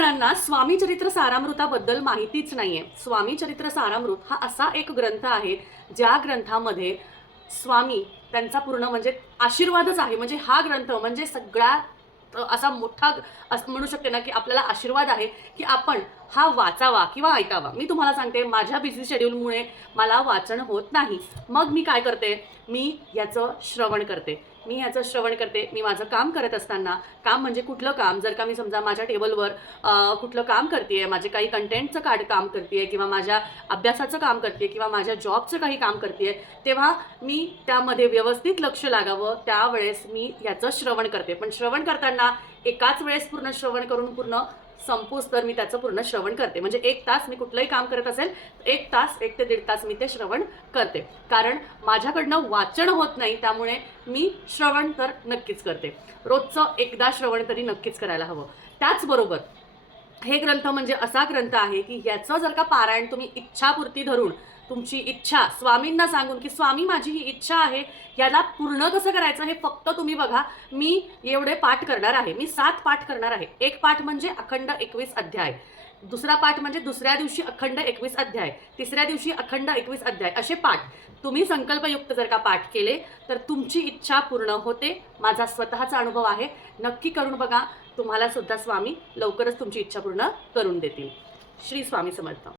जणांना स्वामी चरित्र सारामृताबद्दल माहितीच नाहीये. स्वामी चरित्र सारामृत हा असा एक ग्रंथ आहे ज्या ग्रंथामध्ये स्वामी त्यांचा पूर्ण म्हणजे आशीर्वादच आहे. म्हणजे हा ग्रंथ म्हणजे सगळ्यात असा मोठा असं म्हणू शकते ना की आपल्याला आशीर्वाद आहे की आपण हा वाचावा किंवा ऐकावा. मी तुम्हाला सांगते माझ्या बिझी शेड्यूलमुळे मला वाचन होत नाही. मग मी काय करते? मी याचं श्रवण करते. मी याचं श्रवण करते. मी माझं काम करत असताना काम म्हणजे कुठलं काम? जर का मी समजा माझ्या टेबलवर कुठलं काम करते माझे काही कंटेंटचं काढ काम करते किंवा माझ्या अभ्यासाचं काम करते किंवा माझ्या जॉबचं काही काम करते तेव्हा मी त्यामध्ये व्यवस्थित लक्ष लागावं. त्यावेळेस मी याचं श्रवण करते. पण श्रवण करताना एकाच वेळेस पूर्ण श्रवण करून पूर्ण संपूस तर मी त्याचं पूर्ण श्रवण करते. म्हणजे एक तास मी कुठलंही काम करत असेल एक तास एक ते दीड तास मी ते श्रवण करते. कारण माझ्याकडनं वाचन होत नाही त्यामुळे मी श्रवण तर नक्कीच करते. रोजचं एकदा श्रवण तरी नक्कीच करायला हवं. त्याचबरोबर हे ग्रंथ म्हणजे असा ग्रंथ आहे की याचं जर का पारायण तुम्ही इच्छापूर्ती धरून तुमची इच्छा स्वामींना सांगून की स्वामी माझी ही इच्छा आहे याला पूर्ण कसं करायचं हे फक्त तुम्ही बघा. मी एवढे पाठ करणार आहे. मी सात पाठ करणार आहे. एक पाठ म्हणजे अखंड एकवीस अध्याय. दुसरा पाठ म्हणजे दुसऱ्या दिवशी अखंड एकवीस अध्याय. तिसऱ्या दिवशी अखंड एकवीस अध्याय. असे पाठ. तुम्ही संकल्पयुक्त जर का पाठ केले तर तुमची इच्छा पूर्ण होते. माझा स्वतःचा अनुभव आहे. नक्की करून बघा. तुम्हाला सुद्धा स्वामी लवकरच तुमची इच्छा पूर्ण करून देतील. श्री स्वामी समर्थ.